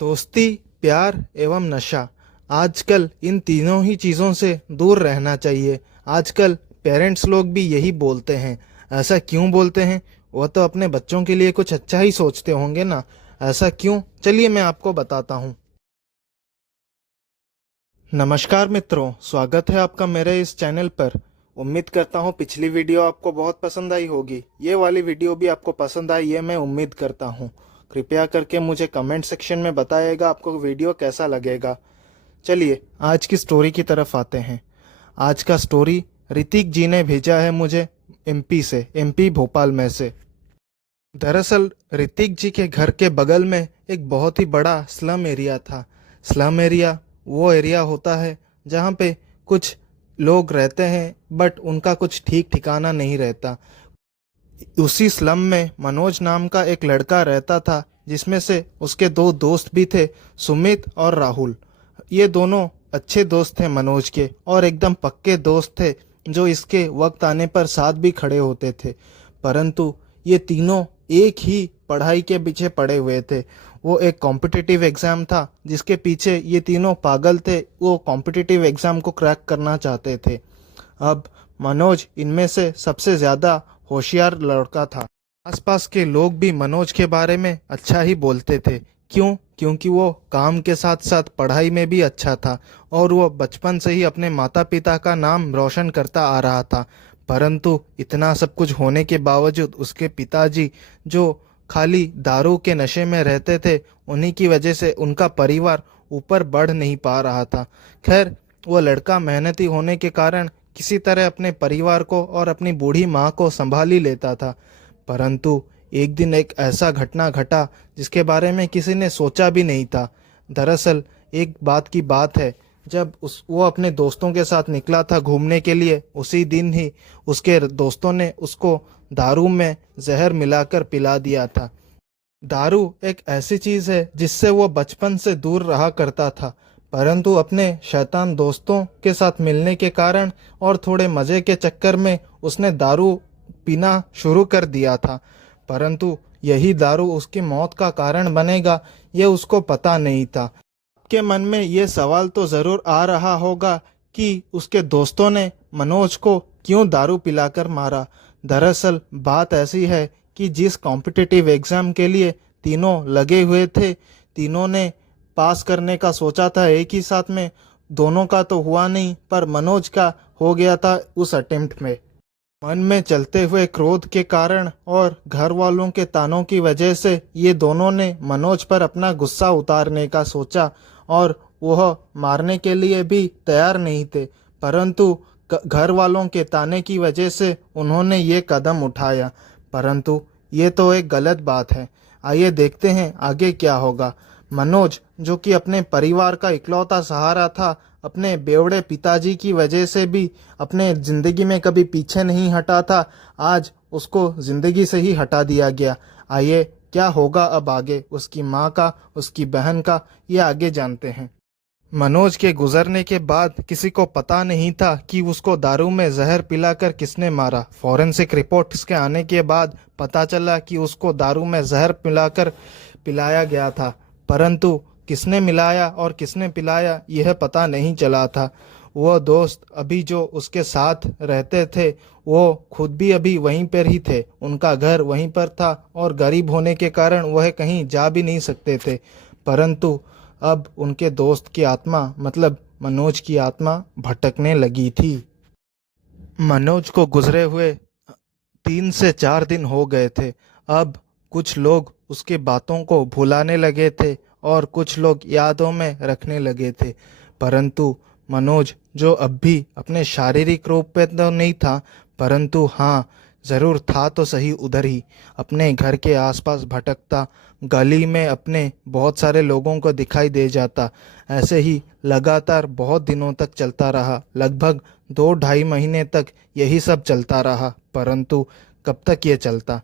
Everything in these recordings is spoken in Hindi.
दोस्ती, प्यार एवं नशा। आजकल इन तीनों ही चीज़ों से दूर रहना चाहिए। आजकल पेरेंट्स लोग भी यही बोलते हैं। ऐसा क्यों बोलते हैं? वो तो अपने बच्चों के लिए कुछ अच्छा ही सोचते होंगे ना। ऐसा क्यों? चलिए मैं आपको बताता हूँ। नमस्कार मित्रों, स्वागत है आपका मेरे इस चैनल पर। उम्मीद करता हूँ पिछली वीडियो आपको बहुत पसंद आई होगी। ये वाली वीडियो भी आपको पसंद आई, ये मैं उम्मीद करता हूँ। कृपया करके मुझे कमेंट सेक्शन में बताइएगा आपको वीडियो कैसा लगेगा। चलिए आज की स्टोरी की तरफ आते हैं। आज का स्टोरी ऋतिक जी ने भेजा है मुझे एमपी से, एमपी भोपाल में से। दरअसल ऋतिक जी के घर के बगल में एक बहुत ही बड़ा स्लम एरिया था। स्लम एरिया वो एरिया होता है जहाँ पे कुछ लोग रहते हैं बट उनका कुछ ठीक ठिकाना नहीं रहता। उसी स्लम में मनोज नाम का एक लड़का रहता था, जिसमें से उसके दो दोस्त भी थे, सुमित और राहुल। ये दोनों अच्छे दोस्त थे मनोज के, और एकदम पक्के दोस्त थे जो इसके वक्त आने पर साथ भी खड़े होते थे। परंतु ये तीनों एक ही पढ़ाई के पीछे पड़े हुए थे। वो एक कॉम्पिटिटिव एग्ज़ाम था जिसके पीछे ये तीनों पागल थे। वो कॉम्पिटिटिव एग्ज़ाम को क्रैक करना चाहते थे। अब मनोज इनमें से सबसे ज़्यादा होशियार लड़का था। आसपास के लोग भी मनोज के बारे में अच्छा ही बोलते थे। क्यों? क्योंकि वो काम के साथ साथ पढ़ाई में भी अच्छा था, और वो बचपन से ही अपने माता पिता का नाम रोशन करता आ रहा था। परंतु इतना सब कुछ होने के बावजूद उसके पिताजी, जो खाली दारू के नशे में रहते थे, उन्हीं की वजह से उनका परिवार ऊपर बढ़ नहीं पा रहा था। खैर, वो लड़का मेहनती होने के कारण किसी तरह अपने परिवार को और अपनी बूढ़ी माँ को संभाल ही लेता था। परंतु एक दिन एक ऐसा घटना घटा जिसके बारे में किसी ने सोचा भी नहीं था। दरअसल एक बात की बात है, जब वो अपने दोस्तों के साथ निकला था घूमने के लिए, उसी दिन ही उसके दोस्तों ने उसको दारू में जहर मिलाकर पिला दिया था। दारू एक ऐसी चीज है जिससे वो बचपन से दूर रहा करता था, परंतु अपने शैतान दोस्तों के साथ मिलने के कारण और थोड़े मजे के चक्कर में उसने दारू पीना शुरू कर दिया था। परंतु यही दारू उसकी मौत का कारण बनेगा, ये उसको पता नहीं था। आपके मन में ये सवाल तो जरूर आ रहा होगा कि उसके दोस्तों ने मनोज को क्यों दारू पिलाकर मारा। दरअसल बात ऐसी है कि जिस कॉम्पिटिटिव एग्ज़ाम के लिए तीनों लगे हुए थे, तीनों ने पास करने का सोचा था एक ही साथ में। दोनों का तो हुआ नहीं, पर मनोज का हो गया था उस अटेम्प्ट में। मन में चलते हुए क्रोध के कारण और घर वालों के तानों की वजह से ये दोनों ने मनोज पर अपना गुस्सा उतारने का सोचा, और वह मारने के लिए भी तैयार नहीं थे। परंतु घर वालों के ताने की वजह से उन्होंने ये कदम उठाया। परंतु ये तो एक गलत बात है। आइए देखते हैं आगे क्या होगा। मनोज, जो कि अपने परिवार का इकलौता सहारा था, अपने बेवड़े पिताजी की वजह से भी अपने जिंदगी में कभी पीछे नहीं हटा था, आज उसको जिंदगी से ही हटा दिया गया। आइए क्या होगा अब आगे, उसकी माँ का, उसकी बहन का, ये आगे जानते हैं। मनोज के गुजरने के बाद किसी को पता नहीं था कि उसको दारू में जहर पिलाकर किसने मारा। फॉरेंसिक रिपोर्ट्स के आने के बाद पता चला कि उसको दारू में जहर पिलाया गया था, परंतु किसने मिलाया और किसने पिलाया यह पता नहीं चला था। वो दोस्त अभी जो उसके साथ रहते थे, वो खुद भी अभी वहीं पर ही थे। उनका घर वहीं पर था और गरीब होने के कारण वह कहीं जा भी नहीं सकते थे। परंतु अब उनके दोस्त की आत्मा, मतलब मनोज की आत्मा, भटकने लगी थी। मनोज को गुजरे हुए 3 से 4 दिन हो गए थे। अब कुछ लोग उसके बातों को भुलाने लगे थे और कुछ लोग यादों में रखने लगे थे। परंतु मनोज, जो अब भी अपने शारीरिक रूप पे तो नहीं था, परंतु हाँ ज़रूर था तो सही उधर ही, अपने घर के आसपास भटकता, गली में अपने बहुत सारे लोगों को दिखाई दे जाता। ऐसे ही लगातार बहुत दिनों तक चलता रहा। लगभग 2-2.5 महीने तक यही सब चलता रहा। परंतु कब तक ये चलता?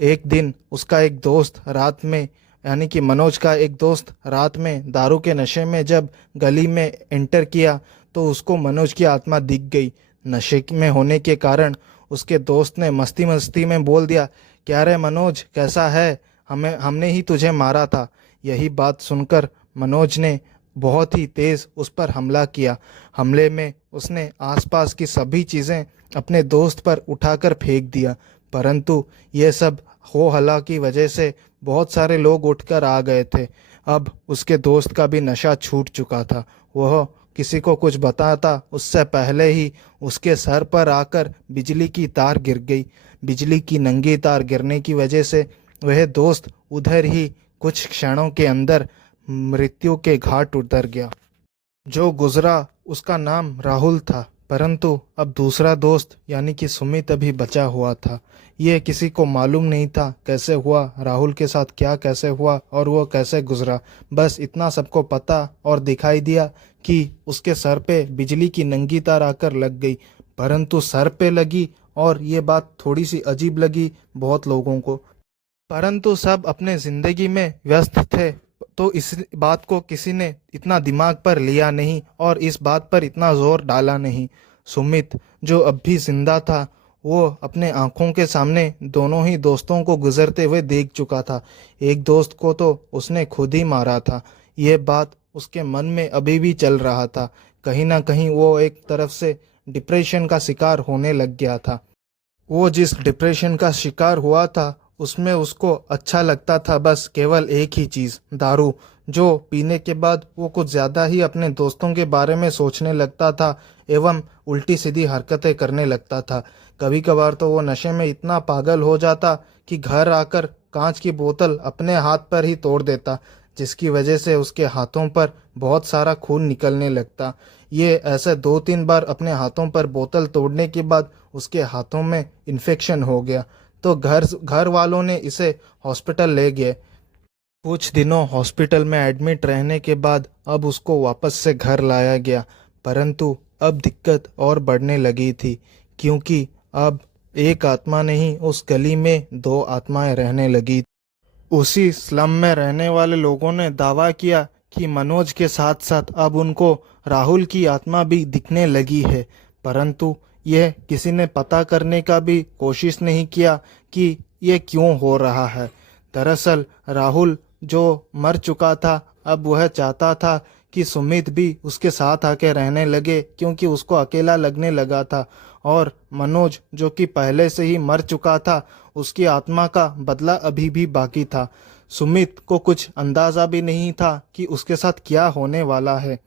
एक दिन उसका एक दोस्त रात में, यानी कि मनोज का एक दोस्त रात में दारू के नशे में जब गली में एंटर किया, तो उसको मनोज की आत्मा दिख गई। नशे में होने के कारण उसके दोस्त ने मस्ती मस्ती में बोल दिया, क्या रे मनोज, कैसा है? हमने ही तुझे मारा था। यही बात सुनकर मनोज ने बहुत ही तेज उस पर हमला किया। हमले में उसने आसपास की सभी चीज़ें अपने दोस्त पर उठाकर फेंक दिया, परंतु ये सब हो हल्ला की वजह से बहुत सारे लोग उठकर आ गए थे। अब उसके दोस्त का भी नशा छूट चुका था। वह किसी को कुछ बताता उससे पहले ही उसके सर पर आकर बिजली की तार गिर गई। बिजली की नंगी तार गिरने की वजह से वह दोस्त उधर ही कुछ क्षणों के अंदर मृत्यु के घाट उतर गया। जो गुजरा उसका नाम राहुल था, परंतु अब दूसरा दोस्त यानी कि सुमित अभी बचा हुआ था। ये किसी को मालूम नहीं था कैसे हुआ, राहुल के साथ क्या कैसे हुआ और वो कैसे गुजरा। बस इतना सबको पता और दिखाई दिया कि उसके सर पे बिजली की नंगी तार आकर लग गई, परंतु सर पे लगी और ये बात थोड़ी सी अजीब लगी बहुत लोगों को। परंतु सब अपने जिंदगी में व्यस्त थे, तो इस बात को किसी ने इतना दिमाग पर लिया नहीं और इस बात पर इतना जोर डाला नहीं। सुमित जो अब भी जिंदा था, वो अपने आंखों के सामने दोनों ही दोस्तों को गुजरते हुए देख चुका था। एक दोस्त को तो उसने खुद ही मारा था। ये बात उसके मन में अभी भी चल रहा था। कहीं ना कहीं वो एक तरफ से डिप्रेशन का शिकार होने लग गया था। वो जिस डिप्रेशन का शिकार हुआ था उसमें उसको अच्छा लगता था बस केवल एक ही चीज़, दारू, जो पीने के बाद वो कुछ ज़्यादा ही अपने दोस्तों के बारे में सोचने लगता था एवं उल्टी सीधी हरकतें करने लगता था। कभी कभार तो वो नशे में इतना पागल हो जाता कि घर आकर कांच की बोतल अपने हाथ पर ही तोड़ देता, जिसकी वजह से उसके हाथों पर बहुत सारा खून निकलने लगता। ये ऐसे 2-3 बार अपने हाथों पर बोतल तोड़ने के बाद उसके हाथों में इन्फेक्शन हो गया, तो घर वालों ने इसे हॉस्पिटल ले गए। कुछ दिनों हॉस्पिटल में एडमिट रहने के बाद अब उसको वापस से घर लाया गया, परंतु अब दिक्कत और बढ़ने लगी थी, क्योंकि अब एक आत्मा नहीं उस गली में 2 आत्माएं रहने लगी। उसी स्लम में रहने वाले लोगों ने दावा किया कि मनोज के साथ साथ अब उनको राहुल की आत्मा भी दिखने लगी है, परंतु यह किसी ने पता करने का भी कोशिश नहीं किया कि ये क्यों हो रहा है। दरअसल राहुल जो मर चुका था, अब वह चाहता था कि सुमित भी उसके साथ आके रहने लगे, क्योंकि उसको अकेला लगने लगा था। और मनोज जो कि पहले से ही मर चुका था, उसकी आत्मा का बदला अभी भी बाकी था। सुमित को कुछ अंदाजा भी नहीं था कि उसके साथ क्या होने वाला है।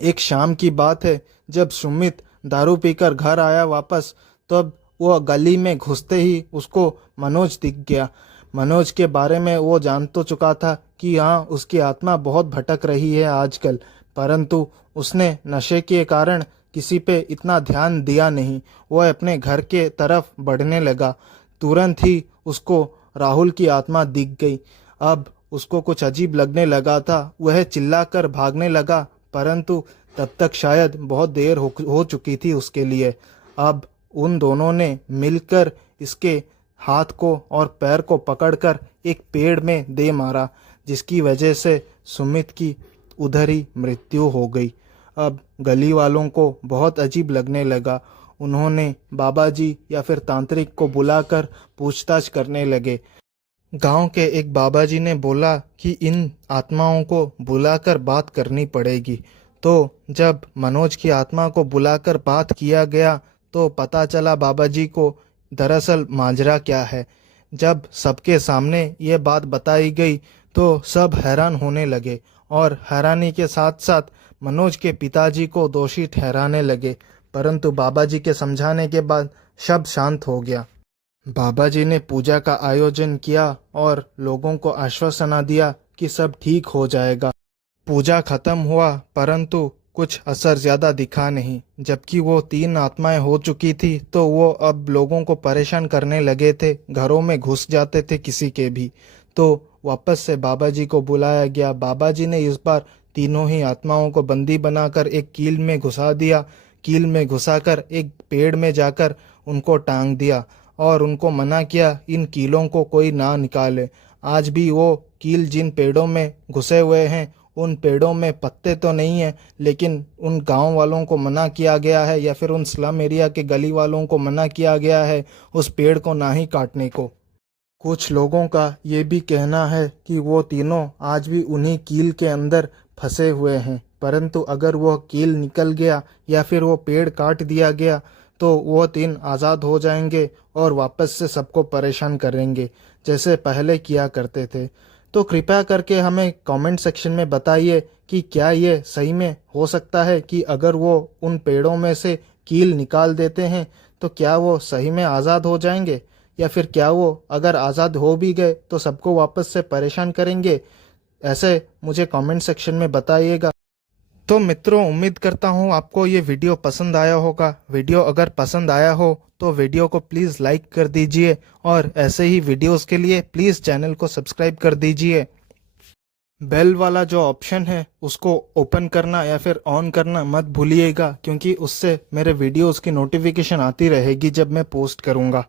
एक शाम की बात है, जब सुमित दारू पीकर घर आया वापस, तब वो गली में घुसते ही उसको मनोज दिख गया। मनोज के बारे में वो जान तो चुका था कि हाँ, उसकी आत्मा बहुत भटक रही है आजकल, परंतु उसने नशे के कारण किसी पे इतना ध्यान दिया नहीं। वह अपने घर के तरफ बढ़ने लगा। तुरंत ही उसको राहुल की आत्मा दिख गई। अब उसको कुछ अजीब लगने लगा था। वह चिल्लाकर भागने लगा, परंतु तब तक शायद बहुत देर हो चुकी थी उसके लिए। अब उन दोनों ने मिलकर इसके हाथ को और पैर को पकड़कर एक पेड़ में दे मारा, जिसकी वजह से सुमित की उधर ही मृत्यु हो गई। अब गली वालों को बहुत अजीब लगने लगा। उन्होंने बाबा जी या फिर तांत्रिक को बुलाकर पूछताछ करने लगे। गांव के एक बाबा जी ने बोला कि इन आत्माओं को बुलाकर बात करनी पड़ेगी। तो जब मनोज की आत्मा को बुलाकर बात किया गया तो पता चला बाबा जी को दरअसल माजरा क्या है। जब सबके सामने ये बात बताई गई तो सब हैरान होने लगे और हैरानी के साथ साथ मनोज के पिताजी को दोषी ठहराने लगे, परंतु बाबा जी के समझाने के बाद सब शांत हो गया। बाबा जी ने पूजा का आयोजन किया और लोगों को आश्वासन दिया कि सब ठीक हो जाएगा। पूजा खत्म हुआ, परंतु कुछ असर ज्यादा दिखा नहीं। जबकि वो 3 आत्माएं हो चुकी थी, तो वो अब लोगों को परेशान करने लगे थे, घरों में घुस जाते थे किसी के भी। तो वापस से बाबा जी को बुलाया गया। बाबा जी ने इस बार तीनों ही आत्माओं को बंदी बनाकर एक कील में घुसा दिया। कील में घुसाकर एक पेड़ में जाकर उनको टांग दिया और उनको मना किया इन कीलों को कोई ना निकाले। आज भी वो कील जिन पेड़ों में घुसे हुए हैं, उन पेड़ों में पत्ते तो नहीं है, लेकिन उन गांव वालों को मना किया गया है या फिर उन स्लम एरिया के गली वालों को मना किया गया है उस पेड़ को ना ही काटने को। कुछ लोगों का ये भी कहना है कि वो तीनों आज भी उन्हीं कील के अंदर फंसे हुए हैं, परंतु अगर वो कील निकल गया या फिर वो पेड़ काट दिया गया तो वो तीन आज़ाद हो जाएंगे और वापस से सबको परेशान करेंगे जैसे पहले किया करते थे। तो कृपया करके हमें कमेंट सेक्शन में बताइए कि क्या ये सही में हो सकता है कि अगर वो उन पेड़ों में से कील निकाल देते हैं तो क्या वो सही में आज़ाद हो जाएंगे, या फिर क्या वो अगर आज़ाद हो भी गए तो सबको वापस से परेशान करेंगे। ऐसे मुझे कमेंट सेक्शन में बताइएगा। तो मित्रों, उम्मीद करता हूँ आपको ये वीडियो पसंद आया होगा। वीडियो अगर पसंद आया हो तो वीडियो को प्लीज़ लाइक कर दीजिए और ऐसे ही वीडियोस के लिए प्लीज़ चैनल को सब्सक्राइब कर दीजिए। बेल वाला जो ऑप्शन है उसको ओपन करना या फिर ऑन करना मत भूलिएगा, क्योंकि उससे मेरे वीडियोस की नोटिफिकेशन आती रहेगी जब मैं पोस्ट करूँगा।